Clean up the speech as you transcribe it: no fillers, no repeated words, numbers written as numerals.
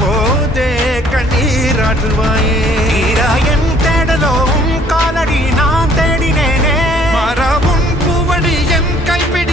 போதே கண்ணீராற்றுவாயே என் தேடலும் காலடி நான் தேடினேனே மரபும் பூவடி என் கைப்பிடி